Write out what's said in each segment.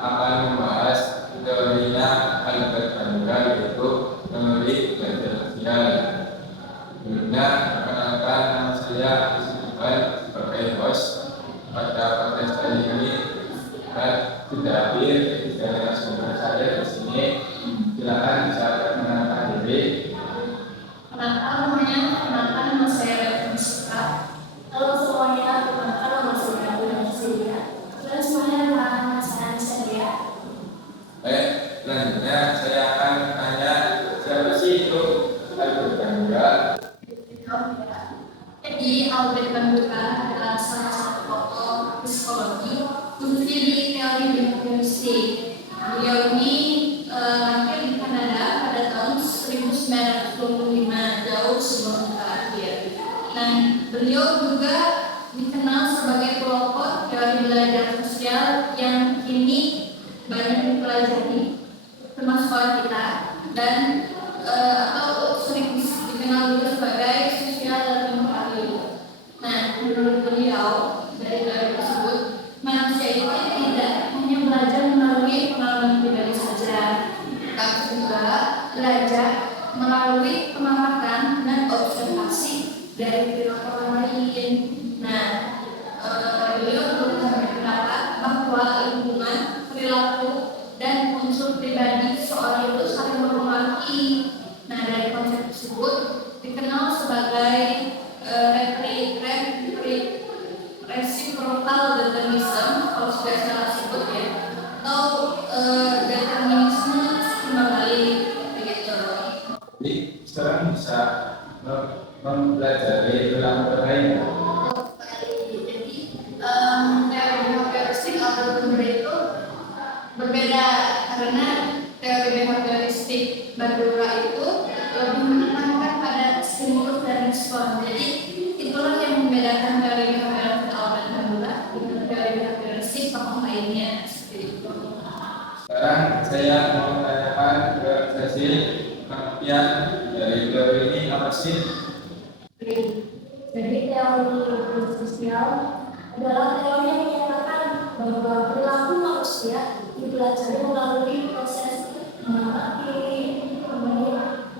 akan membahas teorinya Albert Bandura, yaitu teori belajar sosial. Sebelumnya, perkenalkan nama saya Iqbal sebagai host pada podcast kali ini, dan sudah hadir ketiga narasumber saya di sini. Silakan bisa perkenalkan diri. Perkenalkan nama saya Rizka. Halo semuanya, perkenalkan nama saya Rizka. Dan semuanya nama saya Rizka. Baik, selanjutnya saya akan tanya siapa sih itu Albert Bandura. Jadi Albert Bandura adalah salah satu tokoh psikologi khususnya di teori behavioristik. Beliau ini lahir di Kanada pada tahun 1925, jauh sebelum kita lahir. Nah, beliau juga dikenal sebagai pelopor teori belajar sosial yang kini banyak dipelajari termasuk sekolah kita, dan atau sering dikenal juga sebagai sosial learning value. Nah, menurut beliau dari teori tersebut, manusia itu tidak hanya belajar melalui pengalaman pribadi saja, tapi juga belajar melalui pengamatan dan observasi dari perilaku orang lain. Nah, beliau berpendapat bahwa lingkungan, perilaku, dan unsur pribadi seseorang itu saling mempengaruhi. Nah, dari konsep tersebut dikenal sebagai reciprocal determinism, kalau sudah salah sebut ya, atau determinisme timbal balik begitu. Jadi sekarang bisa mempelajari perilaku orang lain. Jadi teori behavioristik atau Bandura itu berbeda, karena teori behavioristik Bandura itu lebih menekankan pada stimulus dan respon. Jadi itulah yang membedakan teori behavioristik Albert Bandura dengan teori behavioristik tokoh lainnya seperti itu. Sekarang saya mau menanyakan ke Cecil, pengertian dari teori ini apa sih? Jadi teori sosial adalah teori yang menyatakan bahwa perilaku manusia dipelajari melalui proses mengamati,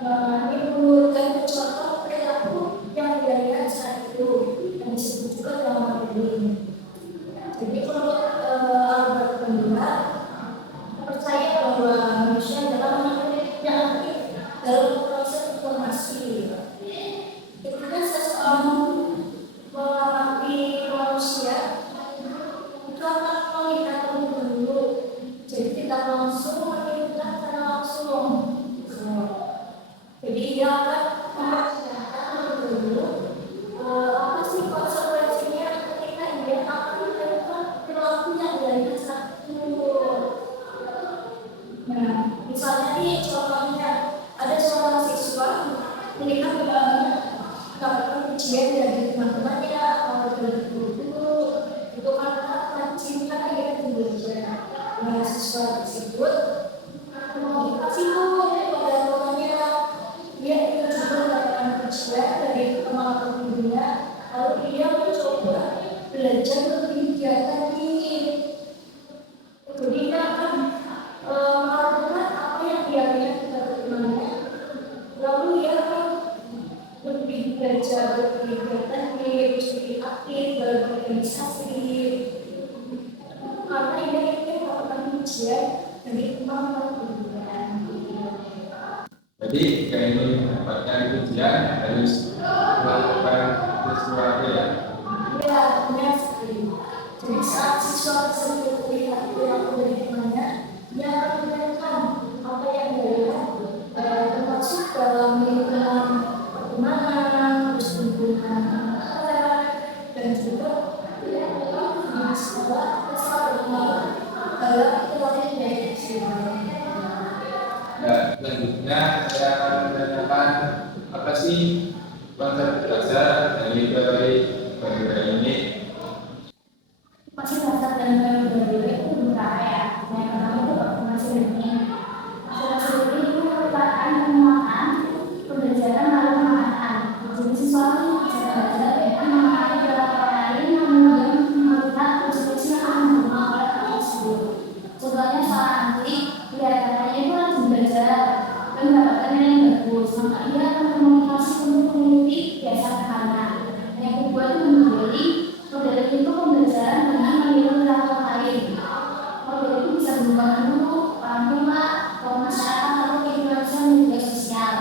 menimbulkan contoh perilaku yang dilihat saat itu, yang disebut juga dalam modeling. Jadi menurut Albert Bandura percaya bahwa manusia adalah makhluk yang aktif dalam proses informasi. Ketika seseorang mengamati manusia, itu akan melihat lebih dulu, jadi tidak langsung menunjukkan secara langsung. Jadi dia akan memperlihatkan lebih dulu apa sih konsekuensinya ketika dia akan melakukan perilaku yang dia saat itu. Nah, misalnya nih contohnya ada seorang siswa melihat mendapatkan pujian dari teman-temannya atau dari guru, itu karena cinta dia belajar. Nah, siswa tersebut mengedukasi pada temannya, dia ingin juga mendapatkan pujian dari teman atau gurunya, lalu dia mencoba belajar lebih giat lagi. Jadi dia akan melakukan apa yang dia lihat dari temannya, lalu dia akan lebih belajar, lebih kreatif, lebih aktif dalam organisasi, karena dia ingin melakukan ujian dari teman-teman. Jadi jika ingin mendapatkan ujian harus melakukan sesuatu ya. Ya, benar sekali. Jadi saat siswa tersebut melihat perilaku dari temannya, dia akan menanyakan apa yang dia lihat, termasuk dalam lingkungan pertemanan, perkumpulan anak, dan juga di sekolah dalam pelatihan dari siswa. Nah, selanjutnya saya akan menanyakan apa sih konsep dasar dari teori Bandura ini. Masih dasar dan teori itu beberapa ya. Yang pertama itu masih ini. Masih ini merupakan penguatan pembelajaran lalu penguatan. Jadi sesuatu bisa belajar dengan mengenai beberapa lain yang melihat konsekuensi yang akan dilakukan oleh orang tersebut. Contoh lingkungan dulu, orang tua, tokoh masyarakat, lalu influencer media sosial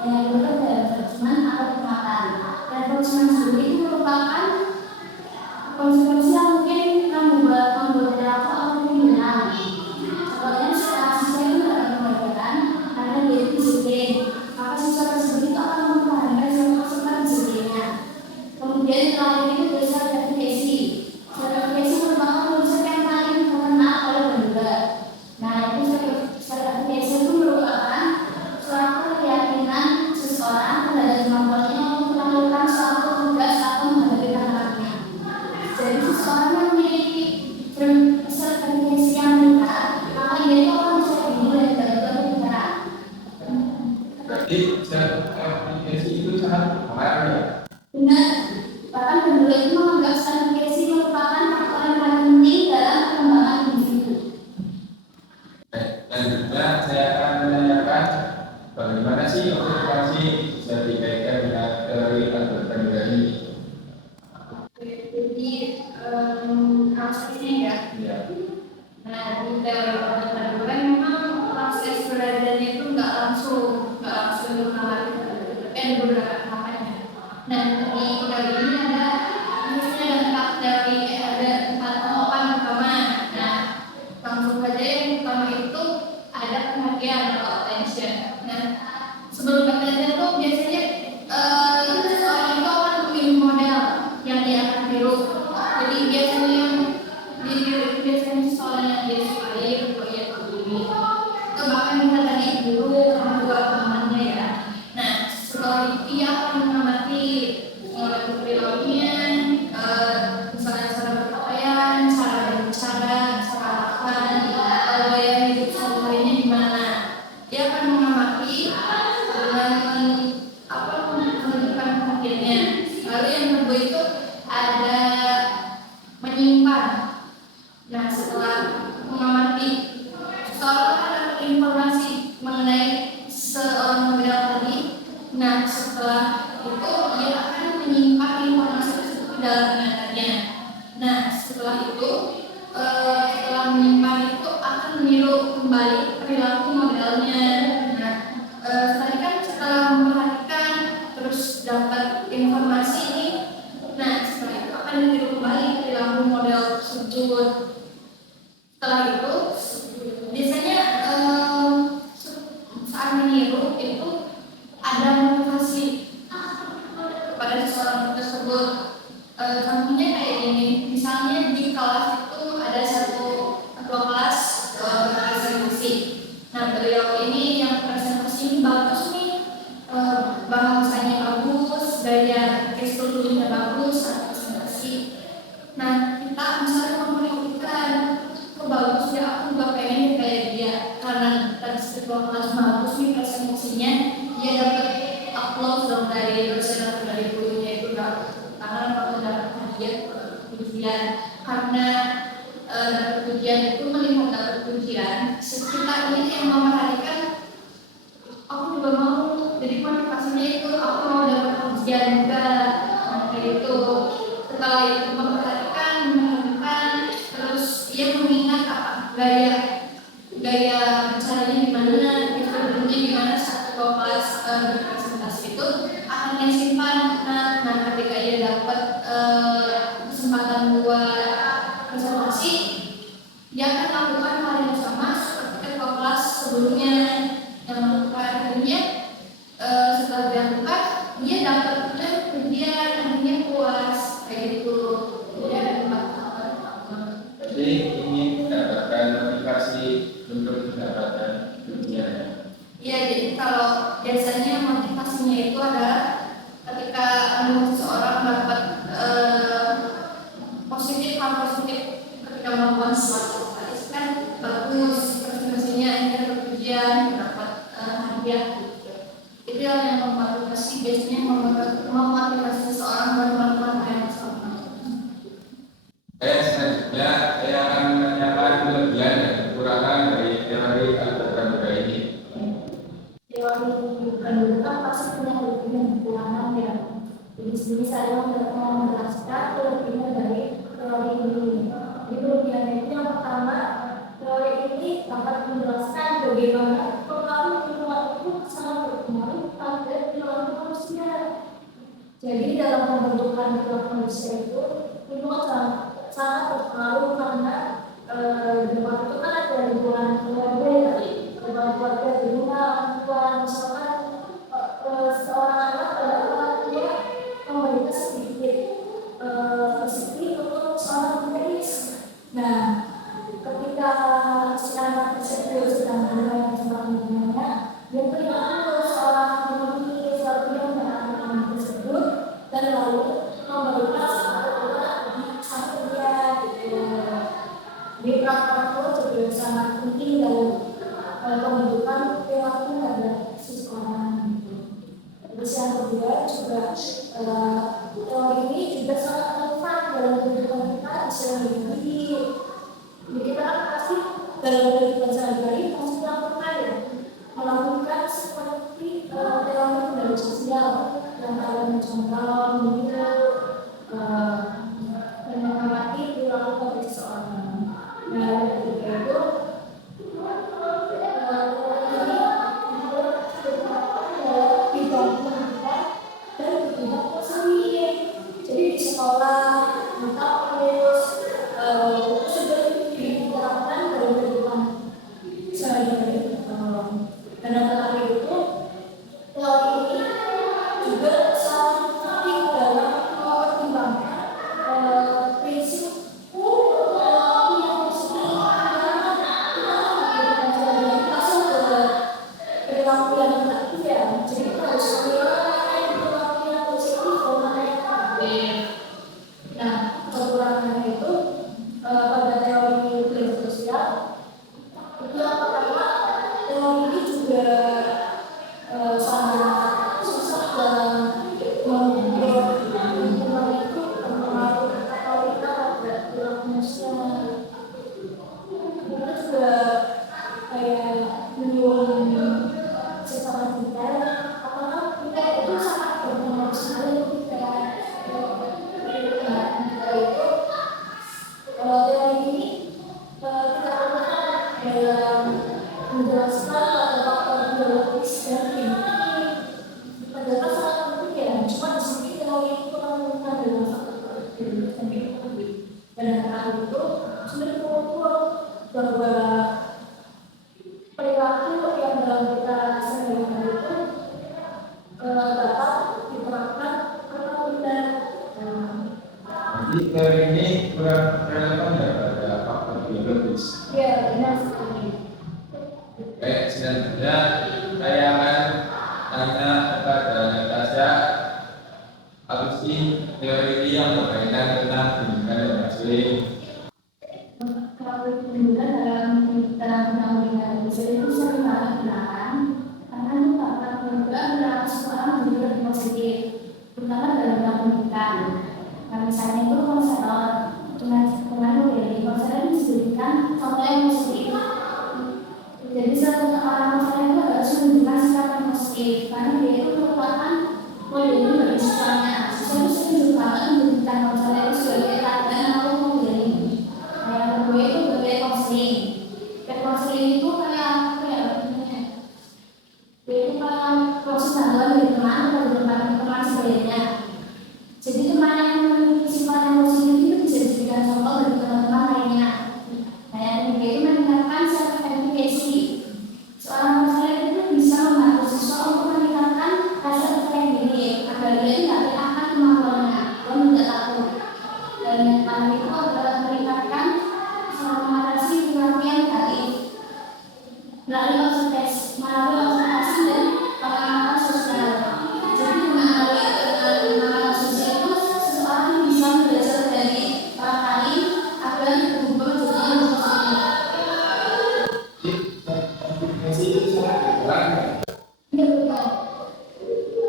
yang dibentuk dari enforcement atau penguatan. Dan enforcement sendiri itu merupakan konsekuensi yang mungkin membuat perilaku atau kriminal. Contohnya setelah siswa itu mendapatkan pembelajaran karena dia itu disiplin, maka siswa tersebut itu akan memperhatikan sifat disiplinnya. Kemudian setelah itu bisa verifikasi. Verifikasi merupakan proses yang paling terkenal oleh penduga. Nah, itu verifikasi itu merupakan suatu keyakinan seseorang terhadap kemampuannya untuk melakukan suatu tugas atau menghadapi tantangannya. Jadi seseorang yang memiliki sertifikasi yang meningkat, maka dia itu akan bisa dimulai dari berbicara. Berarti sertifikasi itu sangat mempengaruhi ya? Benar, bahkan penduduk itu menganggap sertifikasi merupakan faktor yang paling penting dalam perkembangan individu. Selanjutnya saya akan menanyakan bagaimana sih observasi bisa dikaitkan dengan teori Albert Bandura ini? Jadi prosesnya ya. Ya. Nah, di teori Albert Bandura memang proses belajarnya itu nggak langsung mengalami, tapi ada beberapa tahapannya. Nah, di teori ini ada khususnya ada empat tahapan utama. Nah, langsung saja yang pertama itu ada perhatian atau attention. Nah, sebelum attention itu biasanya seseorang itu akan memilih model yang dia akan tiru. Jadi biasanya yang ditiru itu biasanya seseorang yang dia sukai atau ia kagumi. Itu bahkan bisa tadi guru, orang tua, temannya ya. Nah, setelah itu ia akan mengamati perilakunya, misalnya cara berpakaian, cara berbicara, cara makan, gaya hidup sehari-harinya gimana. Dia akan mengamati dan menunjukkan perhatiannya. Lalu yang kedua itu ada menyimpan. Nah, setelah mengamati, seseorang akan dapat informasi mengenai seorang model tadi. Nah, setelah itu dia akan menyimpan informasi tersebut dalam ingatannya. Nah, setelah itu setelah menyimpan itu akan meniru kembali perilaku modelnya. Nah, tadi kan setelah memperhatikan terus dapat informasi ini, nah setelah itu akan ditiru kembali perilaku model tersebut. Setelah itu biasanya saat meniru itu ada motivasi kepada seseorang tersebut. Contohnya kayak gini, misalnya di kelas itu ada satu ketua kelas presentasi. Nah, beliau ini yang presentasi bagus nih, bahasanya bagus, gaya gestur tubuhnya bagus saat presentasi. Nah, kita misalnya memperhatikan kok bagus ya, aku juga pengen kayak dia karena tadi ketua kelas bagus nih presentasinya, dia dapat applause dong dari dosen atau dari gurunya itu dapat tangan atau dapat hadiah pujian. Karena dapat pujian itu melihat dapat pujian, kita ini yang memperhatikan, aku juga mau, jadi motivasinya itu aku mau dapat pujian juga. Nah, kayak itu. Setelah itu memperhatikan, terus ia mengingat apa gaya bicaranya gimana, gesturnya gimana saat kelas berpresentasi itu akan dia simpan. Nah, ketika ia dapat kesempatan buat presentasi, dia akan lakukan hal yang sama seperti kelas sebelumnya yang melakukan. Akhirnya setelah dilakukan, dia dapat pujian, akhirnya puas kayak gitu. Jadi ingin mendapatkan motivasi untuk mendapatkan pujian. Iya, jadi kalau biasanya motivasinya itu adalah ketika seseorang dapat hal positif ketika melakukan sesuatu. Kan bagus presentasinya, akhirnya dapat pujian, dapat hadiah. Itu yang memotivasi, biasanya memotivasi seseorang buat melakukan hal yang sama. Selanjutnya saya akan menanyakan kelebihan dan kekurangan dari teori Albert Bandura ini. Teori Bandura pasti punya kelebihan dan kekurangan ya. Jadi sini saya mau menjelaskan kelebihan dari teori ini. Jadi kelebihannya itu yang pertama, teori ini Jadi dalam pembentukan perilaku manusia itu sangat berpengaruh karena di depan itu kan ada lingkungan keluarga ya, lingkungan keluarga di rumah orang tua, misalkan seorang anak pada orang tua memberikan sedikit rezeki untuk seorang gadis. Nah, ketika si anak tersebut sedang bermain sama lingkungannya, dia perilaku seorang pemilik suatu yang anak tersebut dan lalu memberikan sesuatu sampai dia gitu. Di praktek juga sangat penting dalam pembentukan perilaku terhadap seseorang gitu. Terus yang kedua juga teori ini juga sangat relevan dalam kehidupan kita sehari-hari. Jadi kita pasti dalam kehidupan sehari-hari pasti melakukan ya, melakukan seperti teori dari sosial yang kalian contoh mungkin dan mengamati perilaku dari seseorang. Nah, yang ketiga itu jadi di sekolah kita harus sudah diterapkan dalam kehidupan sehari-hari. Dan terakhir itu teori ini juga sangat penting dalam mempertimbangkan prinsip perilaku yang positif perilaku yang negatif ya. Jadi kita harus menilai perilaku yang positif dan mana yang negatif. Nah, kekurangannya itu pada teori lingkungan sosial itu yang pertama, teori ini juga sangat susah dalam membuat lingkungan itu berpengaruh atau kita pada perilaku manusia. Kita juga kayak belum secara detail apakah kita itu sangat berpengaruh sekali ketika kita itu teori ini kita lakukan dalam menjelaskan pada faktor biologis dan kimia. Ternyata sangat penting ya, cuma di sini teori itu menggunakan dalam faktor biologis dan kimia. Dan hal itu sudah mengukur bahwa perilaku yang dalam kita sehari-hari itu dapat diterapkan atau tidak. Jadi teori ini kurang relevan ya pada faktor biologis. Ya, benar sekali. Baik, selanjutnya saya akan tanya kepada Natasha, apa sih teori yang berkaitan tentang pendidikan dan muslim? Kalau pendidikan dalam pendidikan itu sering banget digunakan karena itu dapat juga berlaku seorang menjadi lebih positif, terutama dalam pendidikan. Nah, misalnya itu konselor dengan dari konselor itu disebutkan contoh yang positif. Jadi seorang konselor itu harus menunjukkan sikap yang positif karena dia itu merupakan model bagi siswanya. Siswa itu sering banget menjadikan konselor itu sebagai teladan atau model. Nah, yang kedua itu sebagai konseling. Dan konseling itu kayak apa ya? Dia itu kayak proses bantuan dari teman atau teman sebelumnya. Jadi teman yang memiliki sifat yang positif itu bisa dijadikan contoh bagi teman-teman lainnya. Nah, yang ketiga itu meningkatkan self-efficacy. Seorang konselor itu bisa membantu siswa untuk meningkatkan rasa percaya diri agar dia tidak terangkat kemampuannya dan tidak takut. Dan yang terakhir itu adalah meningkatkan mengatasi perilaku yang negatif melalui observasi dan pengamatan sosial. Jadi melalui pengamatan sosial itu seseorang bisa belajar dari orang lain agar berubah menjadi yang positif. Iya betul.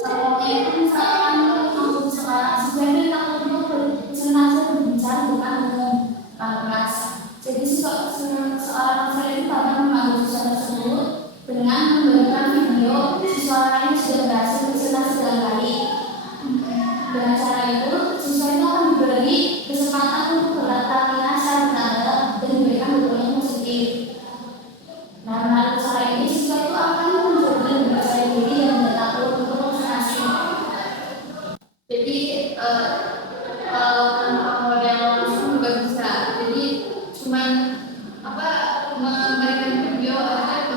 Contohnya itu misalkan untuk seorang siswa itu takut sengaja berbicara bukan umum kelas. Jadi seorang konselor itu akan membantu siswa tersebut dengan memberikan video siswa lain sudah berhasil presentasi dengan baik. Dengan cara itu, siswa itu akan diberi kesempatan untuk berlatihan secara bertanda dan diberikan beban yang positif. Nah, melalui cara ini siswa itu akan menjadi lebih percaya diri dan tidak takut untuk presentasi. Jadi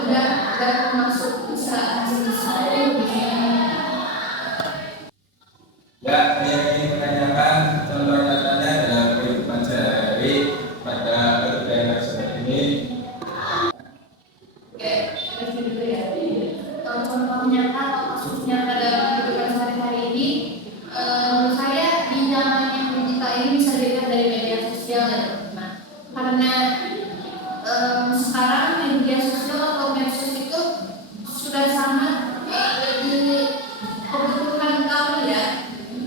nggak masuk bisa Ya, saya ingin menanyakan contoh nyatanya dalam kehidupan sehari-hari pada kerjaan seperti ini. Oke, review dulu ya. Kalau contoh nyata atau kasus nyata dalam kehidupan sehari-hari ini, menurut saya di zaman yang digital ini bisa dilihat dari media sosial ya, teman-teman. Karena sekarang media sosial atau medsos itu sudah sangat jadi kebutuhan kami ya,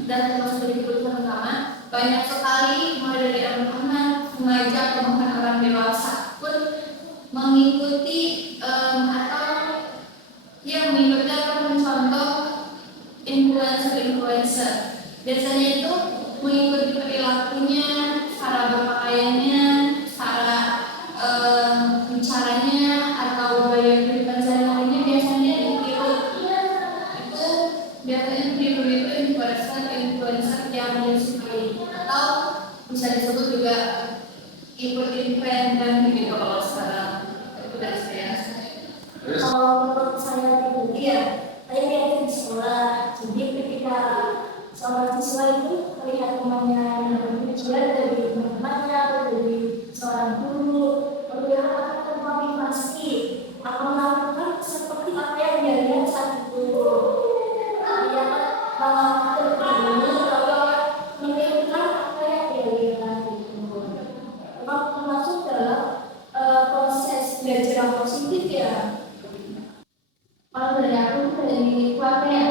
dan termasuk jadi kebutuhan utama. Banyak sekali mulai dari anak-anak, remaja atau bahkan orang dewasa pun mengikuti atau yang mengikuti atau mencontoh influencer. Biasanya itu mengikuti perilakunya, cara berpakaiannya, cara bicaranya atau gaya kehidupan sehari-harinya biasanya ditiru. Itu biasanya ditiru itu influencer yang disukai atau bisa disebut juga ikutin tren dan begitu kalau sekarang. Itu dari saya. Kalau menurut saya pribadi ya, saya lihat di sekolah. Jadi ketika seorang siswa itu melihat temannya yang berbicara dari teman-temannya atau dari seorang guru, kemudian akan termotivasi akan melakukan seperti apa yang dia lihat saat itu. Dia melakukan ilmu atau menirukan apa yang dia lihat itu. Memang termasuk dalam proses belajar yang positif ya. Kalau dari aku dari keluarga ya,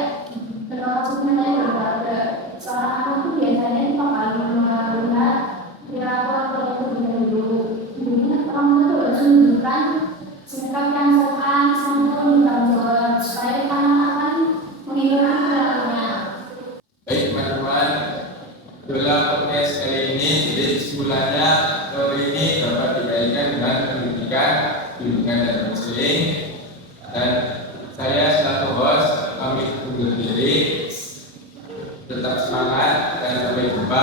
termasuknya dari keluarga. Seorang anak itu biasanya bakal melihat perilaku orang tua dulu. Jadi orang tua itu harus menunjukkan sikap yang sopan, santun, tanggung jawab supaya anak-anak mengikuti perilakunya. Baik teman-teman, itulah podcast kali ini. Jadi kesimpulannya teori ini dapat dikaitkan dengan pendidikan dan konseling. Dan saya selaku host pamit undur diri. Tetap semangat dan sampai jumpa